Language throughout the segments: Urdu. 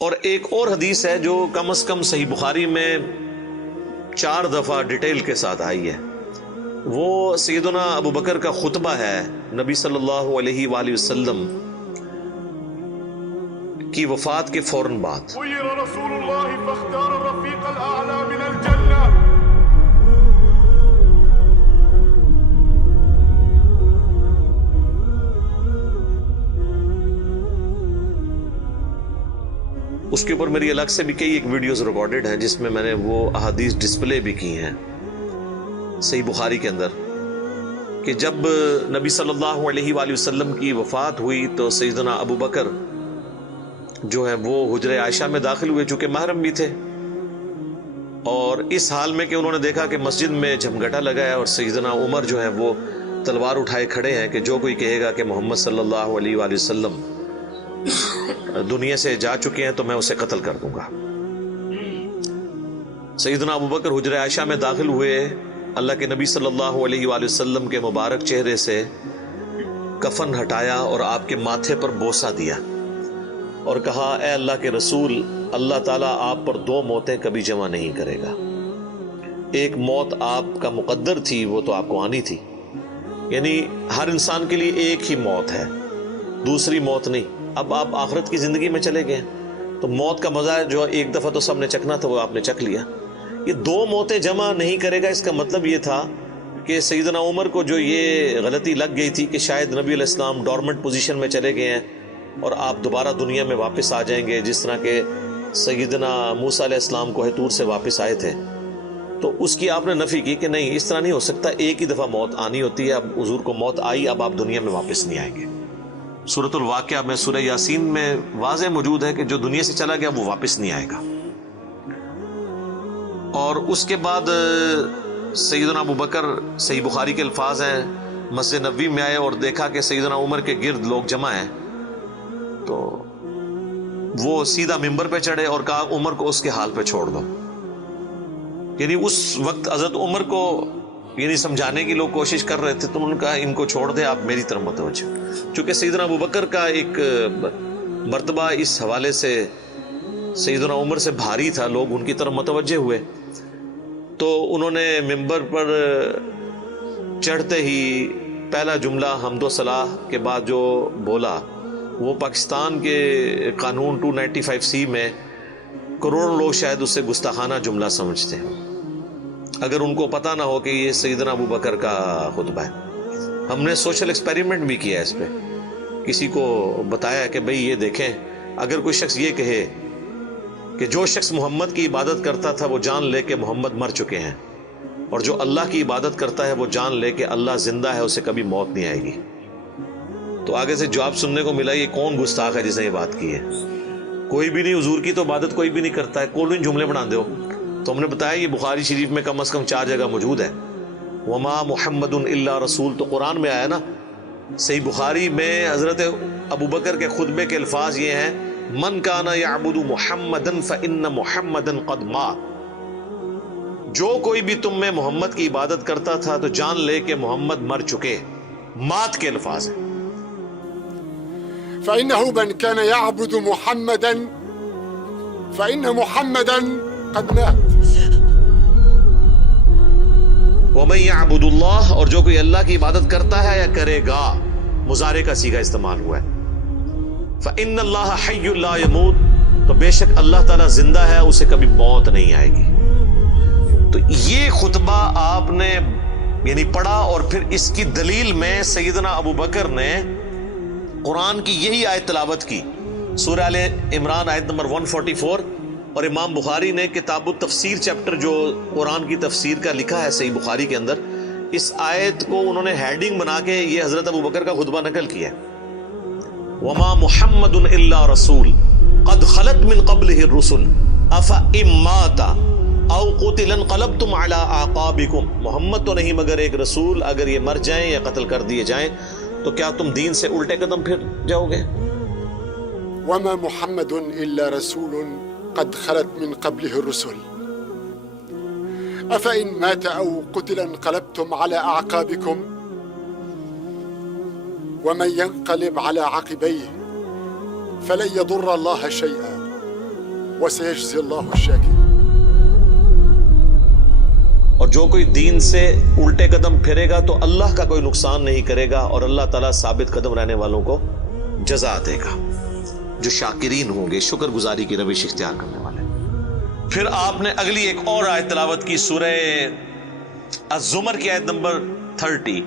اور ایک اور حدیث ہے جو کم از کم صحیح بخاری میں 4 دفعہ ڈیٹیل کے ساتھ آئی ہے، وہ سیدنا ابو بکر کا خطبہ ہے نبی صلی اللہ علیہ وآلہ وسلم کی وفات کے فوراً بعد۔ خیر رسول اللہ فاختار الرفیق الاعلی من الجنہ۔ اس کے اوپر میری الگ سے بھی کئی ایک ویڈیوز ریکارڈڈ ہیں جس میں نے وہ احادیث ڈسپلے بھی کی ہیں صحیح بخاری کے اندر، کہ جب نبی صلی اللہ علیہ وآلہ وسلم کی وفات ہوئی تو سیدنا ابو بکر جو ہے وہ حجرہ عائشہ میں داخل ہوئے، چونکہ محرم بھی تھے، اور اس حال میں کہ انہوں نے دیکھا کہ مسجد میں جھمگٹا لگا ہے اور سیدنا عمر جو ہے وہ تلوار اٹھائے کھڑے ہیں کہ جو کوئی کہے گا کہ محمد صلی اللہ علیہ وآلہ وسلم دنیا سے جا چکے ہیں تو میں اسے قتل کر دوں گا۔ سیدنا ابو بکر حجرہ عائشہ میں داخل ہوئے، اللہ کے نبی صلی اللہ علیہ وآلہ وسلم کے مبارک چہرے سے کفن ہٹایا اور آپ کے ماتھے پر بوسہ دیا اور کہا، اے اللہ کے رسول، اللہ تعالیٰ آپ پر 2 موتیں کبھی جمع نہیں کرے گا، ایک موت آپ کا مقدر تھی وہ تو آپ کو آنی تھی، یعنی ہر انسان کے لیے ایک ہی موت ہے، دوسری موت نہیں۔ اب آپ آخرت کی زندگی میں چلے گئے تو موت کا مزہ جو ایک دفعہ تو سب نے چکھنا تھا وہ آپ نے چکھ لیا، یہ 2 موتیں جمع نہیں کرے گا۔ اس کا مطلب یہ تھا کہ سیدنا عمر کو جو یہ غلطی لگ گئی تھی کہ شاید نبی علیہ السلام ڈورمنٹ پوزیشن میں چلے گئے ہیں اور آپ دوبارہ دنیا میں واپس آ جائیں گے، جس طرح کہ سیدنا موسیٰ علیہ السلام کوہ طور سے واپس آئے تھے، تو اس کی آپ نے نفی کی کہ نہیں، اس طرح نہیں ہو سکتا، ایک ہی دفعہ موت آنی ہوتی ہے، اب حضور کو موت آئی، اب آپ دنیا میں واپس نہیں آئیں گے۔ سورۃ الواقعہ میں سورہ یاسین میں واضح موجود ہے کہ جو دنیا سے چلا گیا وہ واپس نہیں آئے گا۔ اور اس کے بعد سیدنا ابو بکر، صحیح بخاری کے الفاظ ہیں، مسجد نبوی میں آئے اور دیکھا کہ سیدنا عمر کے گرد لوگ جمع ہیں، تو وہ سیدھا ممبر پہ چڑھے اور کہا عمر کو اس کے حال پہ چھوڑ دو، یعنی اس وقت حضرت عمر کو یعنی سمجھانے کی لوگ کوشش کر رہے تھے، تو انہوں نے کہا ان کو چھوڑ دے، آپ میری طرف متوجہ۔ چونکہ سیدنا ابو بکر کا ایک مرتبہ اس حوالے سے سیدنا عمر سے بھاری تھا، لوگ ان کی طرف متوجہ ہوئے، تو انہوں نے ممبر پر چڑھتے ہی پہلا جملہ حمد و ثناء کے بعد جو بولا وہ پاکستان کے قانون 295C میں کروڑوں لوگ شاید اسے گستاخانہ جملہ سمجھتے ہیں، اگر ان کو پتہ نہ ہو کہ یہ سیدنا ابو بکر کا خطبہ ہے۔ ہم نے سوشل ایکسپیریمنٹ بھی کیا ہے اس پہ، کسی کو بتایا کہ بھئی یہ دیکھیں، اگر کوئی شخص یہ کہے کہ جو شخص محمد کی عبادت کرتا تھا وہ جان لے کہ محمد مر چکے ہیں، اور جو اللہ کی عبادت کرتا ہے وہ جان لے کہ اللہ زندہ ہے، اسے کبھی موت نہیں آئے گی، تو آگے سے جواب سننے کو ملا یہ کون گستاخ ہے جس نے یہ بات کی ہے؟ کوئی بھی نہیں، حضور کی تو عبادت کوئی بھی نہیں کرتا ہے، کون جملے بنا دو؟ تو ہم نے بتایا یہ بخاری شریف میں کم از کم 4 جگہ موجود ہے، وما محمد الا رسول، تو قرآن میں آیا نا۔ صحیح بخاری میں حضرت ابو بکر کے خطبے کے الفاظ یہ ہیں، من کان یعبد محمدا فان محمدا قد مات، جو کوئی بھی تم میں محمد کی عبادت کرتا تھا تو جان لے کہ محمد مر چکے، مات کے الفاظ ہیں۔ فإنه من كان يعبد محمدا فإن محمدا قد مات۔ وَمَن يَعْبُدُ اللَّهَ، اور جو کوئی اللہ کی عبادت کرتا ہے یا کرے گا، مضارع کا صیغہ استعمال ہوا ہے، فَإِنَّ اللَّهَ حَيٌّ لَا يَمُوتُ، تو بے شک اللہ تعالیٰ زندہ ہے، اسے کبھی موت نہیں آئے گی۔ تو یہ خطبہ آپ نے یعنی پڑھا، اور پھر اس کی دلیل میں سیدنا ابو بکر نے قرآن کی یہی آیت تلاوت کی، سورہ آل عمران آیت نمبر 144، اور امام بخاری نے کتاب التفسیر چیپٹر جو قرآن کی تفسیر کا لکھا ہے صحیح بخاری کے اندر، اس آیت کو انہوں نے ہیڈنگ بنا کے یہ حضرت ابو بکر کا خطبہ نقل کیا ہے، وما محمد الا رسول قد خلت من قبلہ الرسل افإن مات او قتل انقلبتم علی اعقابکم، محمد تو نہیں مگر ایک رسول، اگر یہ مر جائیں یا قتل کر دیے جائیں تو کیا تم دین سے الٹے قدم پھر جاؤ گے؟ وما محمد الا رسول قد خلت من قبله الرسل افإن مات او قتل انقلبتم على اعقابكم ومن ينقلب على عقبيه فلن يضر الله شيئا وسيجزي الله الشاكرين. اور جو کوئی دین سے الٹے قدم پھرے گا تو اللہ کا کوئی نقصان نہیں کرے گا اور اللہ تعالیٰ ثابت قدم رہنے والوں کو جزا دے گا جو شاکرین ہوں گے، شکر گزاری کی روش اختیار کرنے والے. پھر آپ نے اگلی ایک اور آیت تلاوت کی، سورہ الزمر کی آیت نمبر 30،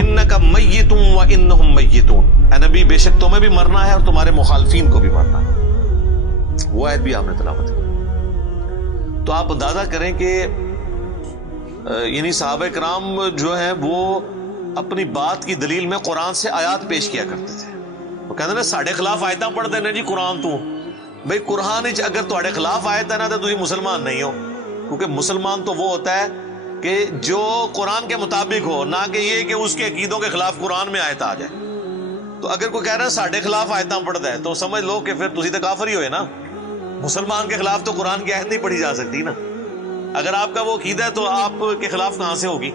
انک میت و انہم میتون، اے نبی بے شک تمہیں بھی مرنا ہے اور تمہارے مخالفین کو بھی مرنا ہے. وہ آیت بھی آپ نے تلاوت کی. تو آپ اندازہ کریں کہ یعنی صحابہ کرام جو ہیں وہ اپنی بات کی دلیل میں قرآن سے آیات پیش کیا کرتے تھے. وہ کہتے ہیں ساڑھے خلاف آیتاں پڑھ دینے جی قرآن تو بھئی قرآن اگر تھوڑے خلاف آیت ہے نا تو تسی مسلمان نہیں ہو، کیونکہ مسلمان تو وہ ہوتا ہے کہ جو قرآن کے مطابق ہو، نہ کہ یہ کہ اس کے عقیدوں کے خلاف قرآن میں آیت آ جائے. تو اگر کوئی کہہ رہا ہے ساڑھے خلاف آیتاں پڑھ دے تو سمجھ لو کہ پھر تسی تو کافر ہی ہوئے نا. مسلمان کے خلاف تو قرآن کی آیت نہیں پڑھی جا سکتی نا. اگر آپ کا وہ عقیدہ ہے تو آپ کے خلاف کہاں سے ہوگی؟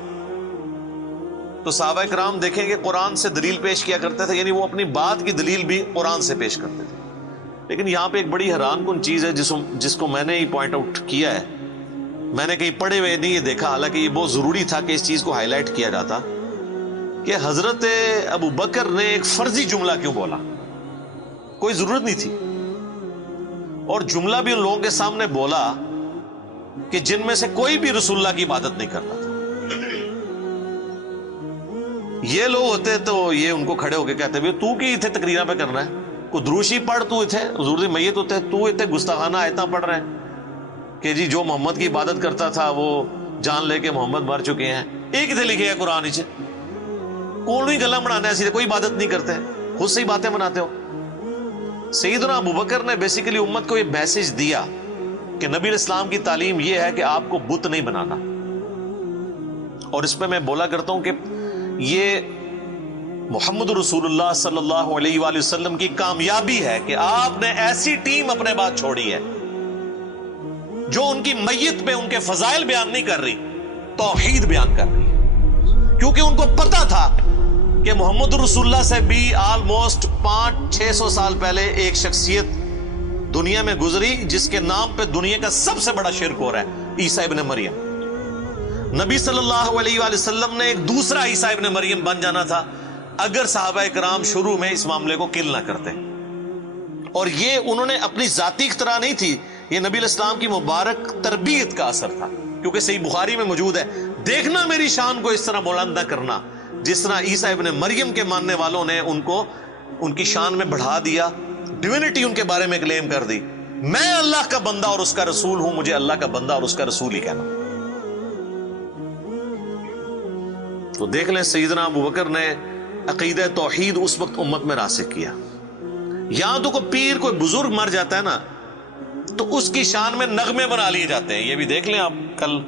تو صحابہ کرام دیکھیں کہ قرآن سے دلیل پیش کیا کرتے تھے، یعنی وہ اپنی بات کی دلیل بھی قرآن سے پیش کرتے تھے. لیکن یہاں پہ ایک بڑی حیران کن چیز ہے جس کو میں نے ہی پوائنٹ آؤٹ کیا ہے، میں نے کہیں پڑھے ہوئے نہیں یہ دیکھا، حالانکہ یہ بہت ضروری تھا کہ اس چیز کو ہائی لائٹ کیا جاتا، کہ حضرت ابو بکر نے ایک فرضی جملہ کیوں بولا؟ کوئی ضرورت نہیں تھی، اور جملہ بھی ان لوگوں کے سامنے بولا کہ جن میں سے کوئی بھی رسول اللہ کی عبادت نہیں کرتا تھا. یہ لوگ ہوتے تو یہ ان کو کھڑے ہو کے کہتے بھی تو کی اتنے تقریرہ پہ کرنا ہے، کوئی دروشی پڑھ تو اتنے حضور دی میت ہوتے تو اتنے گستاخانہ آیتاں پڑھ رہے ہیں کہ جی جو محمد کی عبادت کرتا تھا وہ جان لے کے محمد مر چکے ہیں. ایک اتنے لکھے ہے قرآن چ کون ہی گلا بنانا ہے، کوئی عبادت نہیں کرتے، خود سے ہی باتیں بناتے ہو. سیدنا ابو بکر نے بیسیکلی امت کو یہ میسج دیا کہ نبی اسلام کی تعلیم یہ ہے کہ آپ کو بت نہیں بنانا. اور اس پہ میں بولا کرتا ہوں کہ یہ محمد رسول اللہ صلی اللہ علیہ وآلہ وسلم کی کامیابی ہے کہ آپ نے ایسی ٹیم اپنے بعد چھوڑی ہے جو ان کی میت پہ ان کے فضائل بیان نہیں کر رہی، توحید بیان کر رہی ہے. کیونکہ ان کو پتا تھا کہ محمد رسول اللہ سے بھی آلموسٹ 500-600 سال پہلے ایک شخصیت دنیا میں گزری جس کے نام پہ دنیا کا سب سے بڑا شرک ہو رہا ہے، عیسیٰ ابن مریم. نبی صلی اللہ علیہ وآلہ وسلم نے ایک دوسرا عیسیٰ ابن مریم بن جانا تھا اگر صحابہ کرام شروع میں اس معاملے کو کل نہ کرتے. اور یہ انہوں نے اپنی ذاتی اختراع نہیں تھی، یہ نبی الاسلام کی مبارک تربیت کا اثر تھا. کیونکہ صحیح بخاری میں موجود ہے، دیکھنا میری شان کو اس طرح بلند نہ کرنا جس طرح عیسیٰ ابن مریم کے ماننے والوں نے ان کی شان میں بڑھا دیا، ڈیوینٹی ان کے بارے میں کلیم کر دی. میں اللہ کا بندہ اور اس کا رسول ہوں، مجھے اللہ کا بندہ اور اس کا رسول ہی کہنا. تو دیکھ لیں سیدنا ابو بکر نے عقیدہ توحید اس وقت امت میں راسخ کیا. یہاں تو کوئی پیر کوئی بزرگ مر جاتا ہے نا تو اس کی شان میں نغمے بنا لیے جاتے ہیں. یہ بھی دیکھ لیں آپ، کل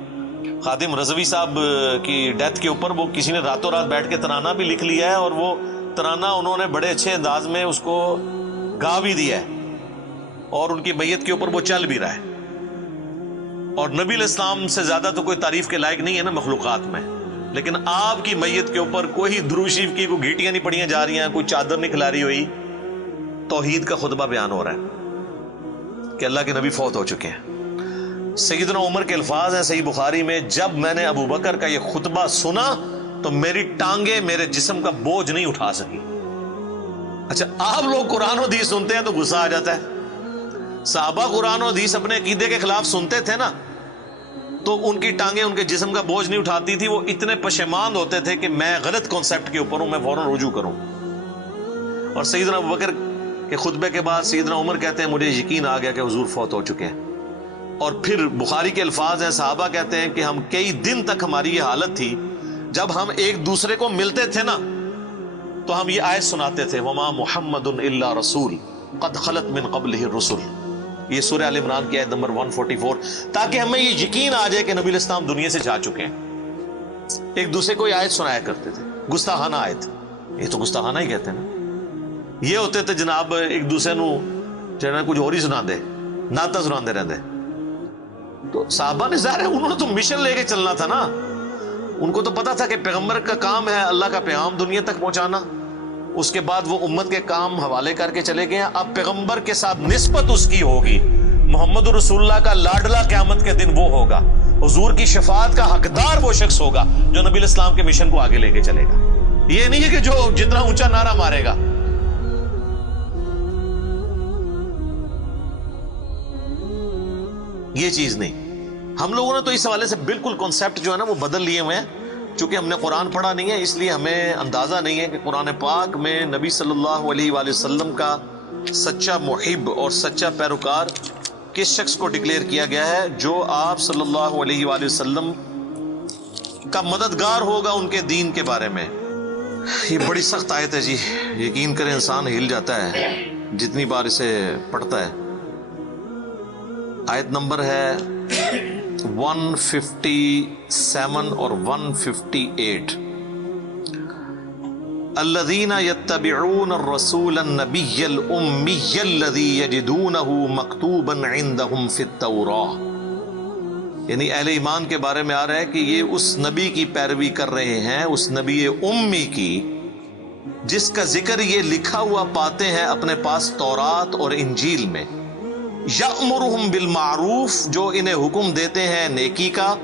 خادم رضوی صاحب کی ڈیتھ کے اوپر وہ کسی نے راتوں رات بیٹھ کے ترانہ بھی لکھ لیا ہے، اور وہ ترانہ انہوں نے بڑے اچھے انداز میں اس کو گا بھی دیا ہے، اور ان کی میت کے اوپر وہ چل بھی رہا ہے. اور نبی علیہ السلام سے زیادہ تو کوئی تعریف کے لائق نہیں ہے نا مخلوقات میں، لیکن آپ کی میت کے اوپر کوئی درود شریف کی کوئی گھیٹیاں نہیں پڑیاں جا رہی ہیں، کوئی چادر نہیں کھلاری ہوئی، توحید کا خطبہ بیان ہو رہا ہے کہ اللہ کے نبی فوت ہو چکے ہیں. سیدنا عمر کے الفاظ ہیں صحیح بخاری میں، جب میں نے ابو بکر کا یہ خطبہ سنا تو میری ٹانگیں میرے جسم کا بوجھ نہیں اٹھا سکی. اچھا آپ لوگ قرآن و حدیث سنتے ہیں تو غصہ آ جاتا ہے. صحابہ قرآن و حدیث اپنے عقیدے کے خلاف سنتے تھے نا تو ان کی ٹانگیں ان کے جسم کا بوجھ نہیں اٹھاتی تھی. وہ اتنے پشیمان ہوتے تھے کہ میں غلط کانسیپٹ کے اوپر ہوں، میں فوراً رجوع کروں. اور سیدنا ابو بکر کے خطبے کے بعد سیدنا عمر کہتے ہیں مجھے یقین آ گیا کہ حضور فوت ہو چکے ہیں. اور پھر بخاری کے الفاظ ہیں، صحابہ کہتے ہیں کہ ہم کئی دن تک ہماری یہ حالت تھی جب ہم ایک دوسرے کو ملتے تھے نا تو ہم یہ آیت سناتے تھے، وما محمد الا رسول قد خلت من قبلہ الرسل. یہ سورہ آل عمران کی آیت نمبر 144، تاکہ ہمیں یہ یقین آ جائے کہ نبی علیہ السلام دنیا سے جا چکے ہیں. ایک دوسرے کو یہ آیت سنایا کرتے تھے، گستاخانہ آیت، یہ تو گستاخانہ ہی کہتے ہیں نا. یہ ہوتے تھے جناب ایک دوسرے نو جناب کچھ اور ہی سنا دے، نعتاں سنا دے رہتے. تو صحابہ نے ظاہر ہے انہوں نے تو مشن لے کے چلنا تھا نا، ان کو تو پتا تھا کہ پیغمبر کا کام ہے اللہ کا پیغام دنیا تک پہنچانا. اس کے بعد وہ امت کے کام حوالے کر کے چلے گئے ہیں. اب پیغمبر کے ساتھ نسبت اس کی ہوگی محمد رسول اللہ کا لاڈلا قیامت کے دن وہ ہوگا، حضور کی شفاعت کا حقدار وہ شخص ہوگا جو نبی الاسلام کے مشن کو آگے لے کے چلے گا۔ یہ نہیں ہے کہ جو جتنا اونچا نعرہ مارے گا۔ یہ چیز نہیں۔ ہم لوگوں نے تو اس حوالے سے بالکل کانسیپٹ جو ہے نا وہ بدل لیے ہوئے ہیں، چونکہ ہم نے قرآن پڑھا نہیں ہے، اس لیے ہمیں اندازہ نہیں ہے کہ قرآن پاک میں نبی صلی اللہ علیہ وآلہ وسلم کا سچا محب اور سچا پیروکار کس شخص کو ڈکلیئر کیا گیا ہے، جو آپ صلی اللہ علیہ وآلہ وسلم کا مددگار ہوگا ان کے دین کے بارے میں۔ یہ بڑی سخت آیت ہے جی، یقین کریں انسان ہل جاتا ہے جتنی بار اسے پڑھتا ہے۔ آیت نمبر ہے 157 اور 158۔ الذين يتبعون الرسول النبي الأمي الذي يجدونه مكتوبا عندهم في التوراة، یعنی اہل ایمان کے بارے میں آ رہا ہے کہ یہ اس نبی کی پیروی کر رہے ہیں، اس نبی امی کی جس کا ذکر یہ لکھا ہوا پاتے ہیں اپنے پاس تورات اور انجیل میں۔ یأمرهم بالمعروف، جو انہیں حکم دیتے ہیں نیکی کا،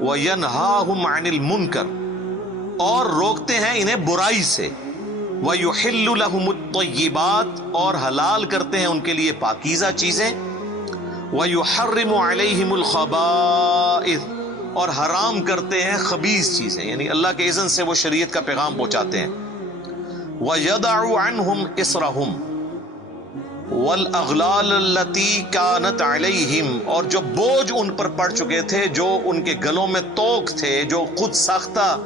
وینہاہم عن المنکر، اور روکتے ہیں انہیں برائی سے، وَيُحِلُّ لَهُمُ الطَّيِّبَاتِ، اور حلال کرتے ہیں ان کے لیے پاکیزہ چیزیں، وَيُحَرِّمُ عَلَيْهِمُ الْخَبَائِثَ، اور حرام کرتے ہیں خبیث چیزیں، یعنی اللہ کے اذن سے وہ شریعت کا پیغام پہنچاتے ہیں۔ وَيَدَعُ عَنْهُمْ إِصْرَهُمْ وَالْأَغْلَالَ الَّتِي كَانَتْ عَلَيْهِمْ، اور جو بوجھ ان پر پڑ چکے تھے، جو ان کے گلوں میں توق تھے، جو خود ساختہ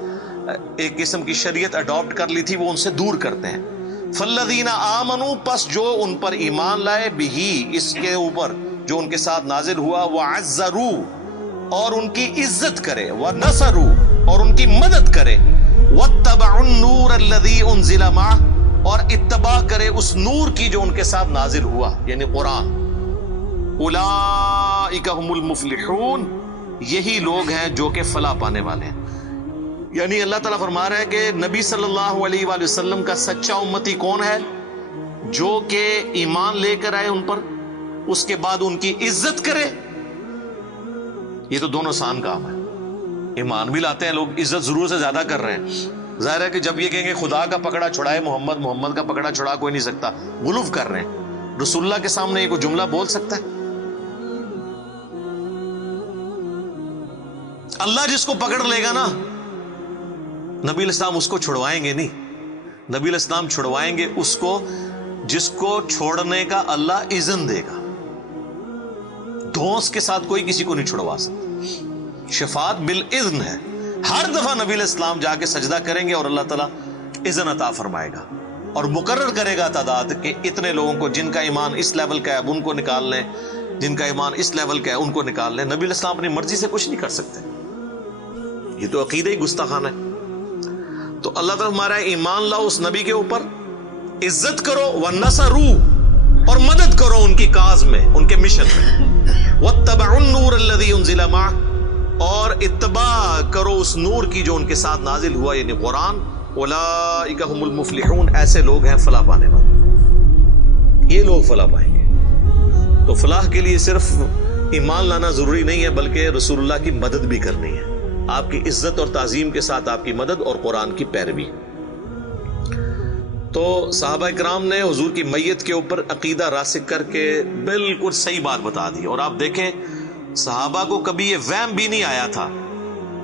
ایک قسم کی شریعت اڈاپٹ کر لی تھی، وہ ان سے دور کرتے ہیں۔ فَالَّذِينَ آمَنُوا، پس جو ان پر ایمان لائے، بِهِ، اس کے اوپر جو ان کے ساتھ نازل ہوا، وَعَزَّرُوا، اور ان کی عزت کرے، وَنَصَرُوا، اور ان کی مدد کرے، وَاتَّبَعُوا النُّورَ الَّذِي أُنزِلَ مَعَهُ، اور اتباع کرے اس نور کی جو ان کے ساتھ نازل ہوا، یعنی قرآن۔ اولئک هم المفلحون، یہی لوگ ہیں جو کہ فلاح پانے والے ہیں۔ یعنی اللہ تعالیٰ فرما رہا ہے کہ نبی صلی اللہ علیہ وآلہ وسلم کا سچا امتی کون ہے؟ جو کہ ایمان لے کر آئے ان پر، اس کے بعد ان کی عزت کرے۔ یہ تو دونوں آسان کام ہے۔ ایمان بھی لاتے ہیں لوگ، عزت ضرور سے زیادہ کر رہے ہیں۔ ظاہر ہے کہ جب یہ کہیں گے خدا کا پکڑا چھڑائے محمد، محمد کا پکڑا چھڑا کوئی نہیں سکتا، غلو کر رہے ہیں۔ رسول اللہ کے سامنے یہ کوئی جملہ بول سکتا ہے؟ اللہ جس کو پکڑ لے گا نا، نبی الاسلام اس کو چھڑوائیں گے نہیں، نبی الاسلام چھڑوائیں گے اس کو جس کو چھوڑنے کا اللہ اذن دے گا۔ دھونس کے ساتھ کوئی کسی کو نہیں چھڑوا سکتا۔ شفاعت بالاذن ہے۔ ہر دفعہ نبی علیہ السلام جا کے سجدہ کریں گے اور اللہ تعالیٰ اذن عطا فرمائے گا اور مقرر کرے گا تعداد کہ اتنے لوگوں کو جن کا ایمان اس لیول کا ہے اب ان کو نکال لیں، جن کا ایمان اس لیول کا ہے ان کو نکال لیں۔ نبی علیہ السلام اپنی مرضی سے کچھ نہیں کر سکتے، یہ تو عقیدہ ہی گستاخانہ ہے۔ تو اللہ تعالیٰ ہمارا ایمان لاؤ اس نبی کے اوپر، عزت کرو، وَنَصَرُوا، اور مدد کرو ان کی کاز میں، ان کے مشن میں، وَاتَّبَعُوا النُّورَ الَّذِي أُنزِلَ مَعَهُ، اور اتباع کرو اس نور کی جو ان کے ساتھ نازل ہوا، یعنی قرآن۔ اولئک هم المفلحون، ایسے لوگ ہیں فلاح پانے والے، یہ لوگ فلاح پائیں گے۔ تو فلاح کے لیے صرف ایمان لانا ضروری نہیں ہے، بلکہ رسول اللہ کی مدد بھی کرنی ہے، آپ کی عزت اور تعظیم کے ساتھ آپ کی مدد اور قرآن کی پیروی۔ تو صحابہ اکرام نے حضور کی میت کے اوپر عقیدہ راسخ کر کے بالکل صحیح بات بتا دی۔ اور آپ دیکھیں صحابہ کو کبھی یہ وہم بھی نہیں آیا تھا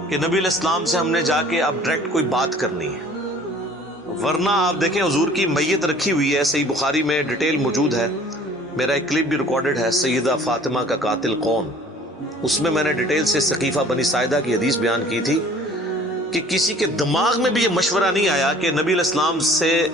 کہ نبی علیہ السلام سے ہم نے جا کے اب ڈائریکٹ کوئی بات کرنی ہے، ورنہ آپ دیکھیں حضور کی میت رکھی ہوئی ہے، صحیح بخاری میں ڈیٹیل موجود ہے، میرا ایک کلپ بھی ریکارڈڈ ہے، سیدہ فاطمہ کا قاتل کون، اس میں میں نے ڈیٹیل سے سقیفہ بنی ساعدہ کی حدیث بیان کی تھی کہ کسی کے دماغ میں بھی یہ مشورہ نہیں آیا کہ نبی علیہ السلام سے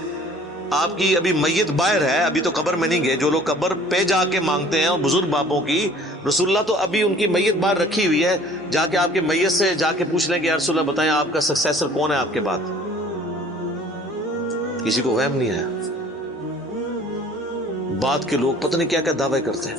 آپ کی ابھی میت باہر ہے، ابھی تو قبر میں نہیں گئے، جو لوگ قبر پہ جا کے مانگتے ہیں اور بزرگ بابوں کی، رسول اللہ تو ابھی ان کی میت باہر رکھی ہوئی ہے، جا کے آپ کے میت سے جا کے پوچھ لیں کہ یا رسول اللہ بتائیں آپ کا سکسیسر کون ہے آپ کے بعد۔ کسی کو وہم نہیں آیا۔ بعد کے لوگ پتہ نہیں کیا کیا دعوے کرتے ہیں۔